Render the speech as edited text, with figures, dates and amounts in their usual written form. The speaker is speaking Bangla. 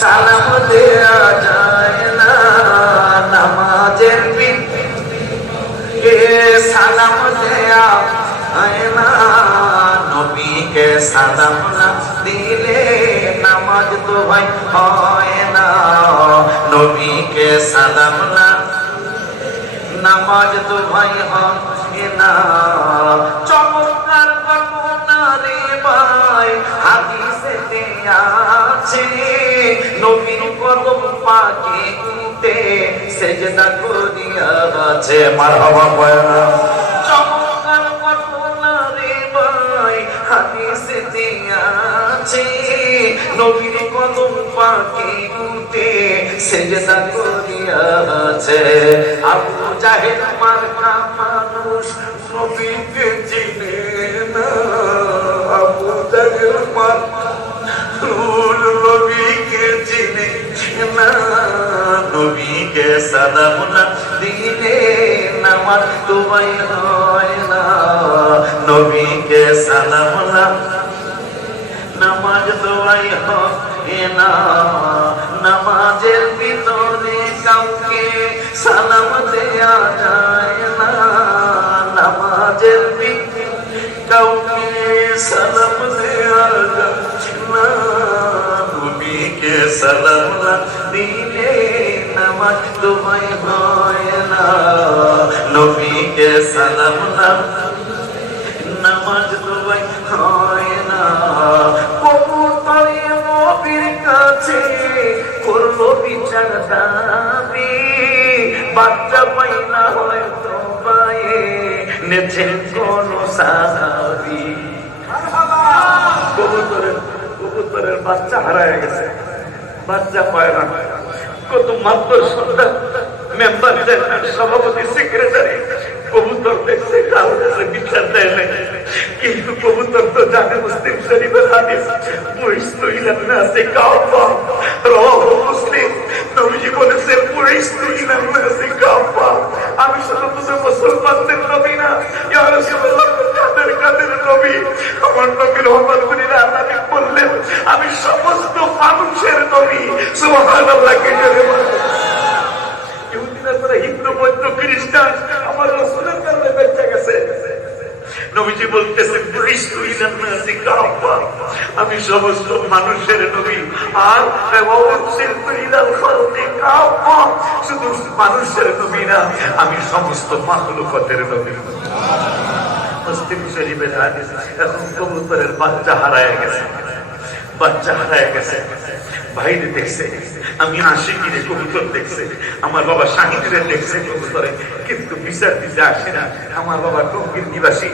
সালাম দেয়া যায় না নামাজের বিকে, সালাম দেয়া যায় না নবীকে, সালাম না দিলে নামাজ তো ভাই হয় না। নবীকে সালাম না নামাজ তো ভাই হয় না। চমৎকার ঘটনা রে ভাই হাদিসেতে আছে, নবীর কদম পাকে উঠে সেজদা করিয়া আছে। মারহাবা পয়রা। চমৎকার ঘটনা রে ভাই হাদিসেতে আছে, নবীর কদম পাকে উঠে সেজদা করিয়া আছে। আবু জাহেল মার্কা মানুষ নবীকে চিনে না, আবু জাহেল মার্কা নবীকে চিনে না। নবীকে সালাম না দিলে নামাজ তোমায় হয় না। নবীকে সালাম না নামাজ তোমায় হয় না। নামাজের ভিতরে কাউকে সালাম দেয়া যায় না। নামাজের ভিতরে কাউকে সালাম দেয়া যায় না। নবীকে সালাম না দিলে নামাজ তোমায় হয় না। নবীকে সালাম না নামাজ তোমায় হয় না। কবুতরে নবীর কাছে করলো বিচার দাবি, বাচ্চা পাইনা হয়তো পায়ে নেছেন কোন সাহাবী। কবুতরের বাচ্চা হারায় গেছে, বাচ্চা পায় না। কত মাত্র সন্তান মেম্বার, সভাপতি, সেক্রেটারি কবুতর দেখছে, কারো কাছে বিচার দেয় নাই। কিন্তু কবুতর তো জানে মুসলিম শরীফের হাদিস, পুরিস্তু ইলান নাসি কাফা, রাওয়াহু মুসলিম। নবীজি বলেছেন পুরিস্তু ইলান নাসি কাফা, আমি শুধু মুসলমানদের নবী না, ইয়া রাসূলুল্লাহ কাদের নবী। আমার নবী রহমাতুল্লিল আলামিন বললেন আমি সমস্ত মানুষের নবী। সুবহানাল্লাহ। কে জোরে বলেন। ইহুদিরা তারা হিন্দু, বৌদ্ধ, খ্রিস্টান আমার রাসূলের কারণে বেঁচে গেছে। নবীজি বলতেছেন পুরিস্তু ইলান নাসি কাফা, আমি সমস্ত মানুষের নবী। আর ওয়াউরসিলতু ইলাল খালকি কাফা, শুধু মানুষের নবী না, আমি সমস্ত মাখলুকাতের নবী। মুসলিম শরীফের হাদিস। এখন কবুতরের বাচ্চা হারায় গেছে, বাচ্চা হারায় গেছে। ভাইরে দেখছে, আমি আশিকিরে কবুতর দেখছে, আমার বাবা শাহিদরে দেখছে কবুতরে, কিন্তু বিচার দিতে আসে না। আমার বাবা টঙ্গীর নিবাসী।